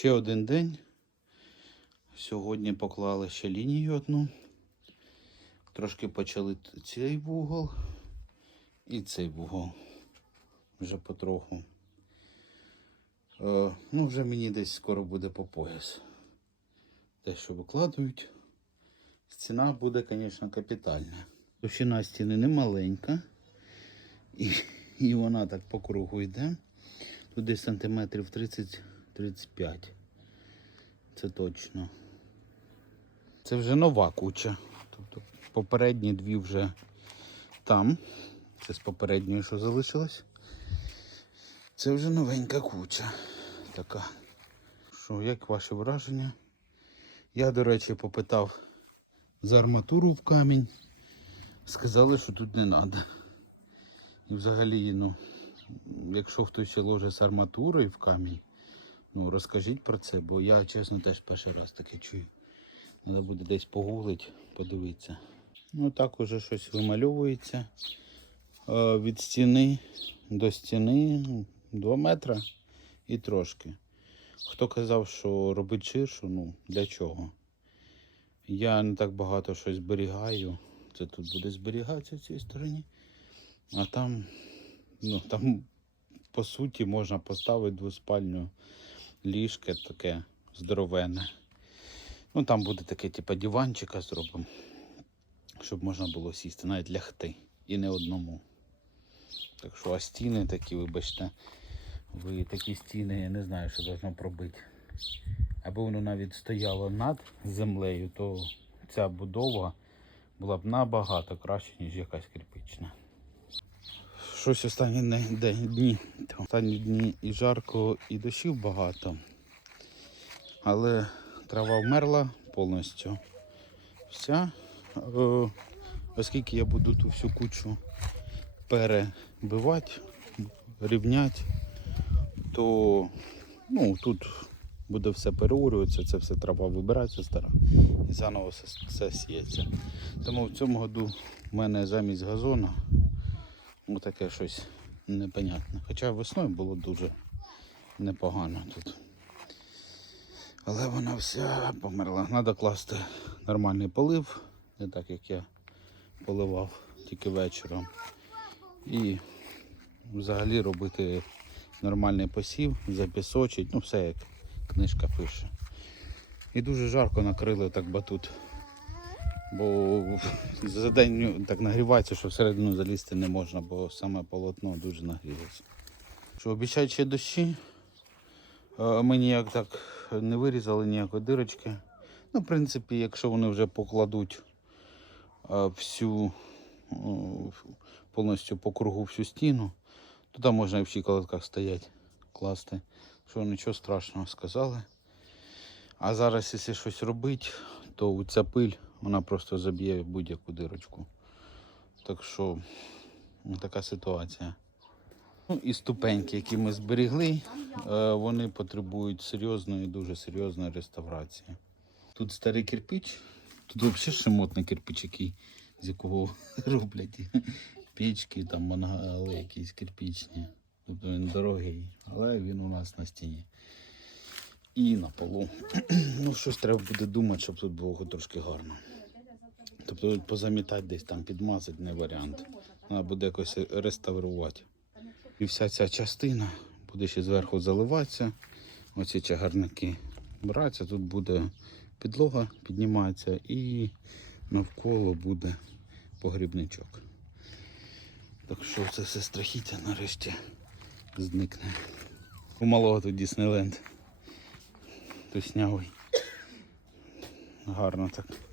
Ще один день. Сьогодні поклали ще лінію одну. Трошки почали цей вугол і цей вугол. Вже потроху. Е, ну, вже мені десь скоро буде по пояс. Те, що викладують. Стіна буде, звісно, капітальна. Товщина стіни не маленька. І, і вона так по кругу йде. Туди сантиметрів 30. 35. Це точно. Це вже нова куча. Тобто попередні дві вже там. Це з попередньої, що залишилось. Це вже новенька куча така. Що, як ваші враження? Я, до речі, попитав за арматуру в камінь. Сказали, що тут не треба. І взагалі, ну, якщо хтось ще ложе з арматурою в камінь, ну розкажіть про це, бо я, чесно, теж перший раз таке чую. Треба буде десь погуглити, подивитися. Ну так уже щось вимальовується. Е, від стіни до стіни 2 метри і трошки. Хто казав, що робить ширшу, ну для чого? Я не так багато щось зберігаю. Це тут буде зберігатися в цій стороні. А там, ну там, по суті, можна поставити двоспальню ліжке таке здоровенне. Ну там буде таке, типу, диванчика зробимо, щоб можна було сісти, навіть лягти. І не одному. Так що, а стіни такі, вибачте, ви такі стіни, я не знаю, що должно пробити. Аби воно навіть стояло над землею, то ця будова була б набагато краще, ніж якась кирпична. Щось останні дні. Останні дні і жарко, і дощів багато. Але трава вмерла повністю. Вся. Е, Оскільки я буду ту всю кучу перебивати, рівняти, то ну, тут буде все переурюватися, це все трава вибирається стара і заново все, все сіється. Тому в цьому году в мене замість газона ну, таке щось непонятне. Хоча весною було дуже непогано тут. Але вона вся померла. Треба класти нормальний полив, не так як я поливав тільки вечором. І взагалі робити нормальний посів, запісочить, ну все як книжка пише. І дуже жарко накрили так батут. Бо за день ну, так нагрівається, що всередину залізти не можна, бо саме полотно дуже нагрілося. Що обіцяють ще дощі. Е, Ми ніяк так не вирізали ніякої дирочки. Ну, в принципі, якщо вони вже покладуть е, всю е, повністю по кругу всю стіну, то там можна і в щиколотках стояти, класти. Що нічого страшного сказали. А зараз, якщо щось робити, то ця пиль вона просто заб'є будь-яку дирочку. Так що ну, така ситуація. Ну і ступеньки, які ми зберегли, е, вони потребують серйозної, дуже серйозної реставрації. Тут старий кирпич, тут взагалі шимотний кирпич, який, з якого роблять печки, там мангали якісь кирпічні. Тобто він дорогий, але він у нас на стіні. І на полу. ну, щось треба буде думати, щоб тут було трошки гарно. Тобто позамітати десь там, підмазати не варіант. Треба буде якось реставрувати. І вся ця частина буде ще зверху заливатися. Оці чагарники братися. Тут буде підлога, піднімається і навколо буде погрібничок. Так що це все страхіття нарешті зникне. У малого тут Діснейленд. Туснявий. Гарно так.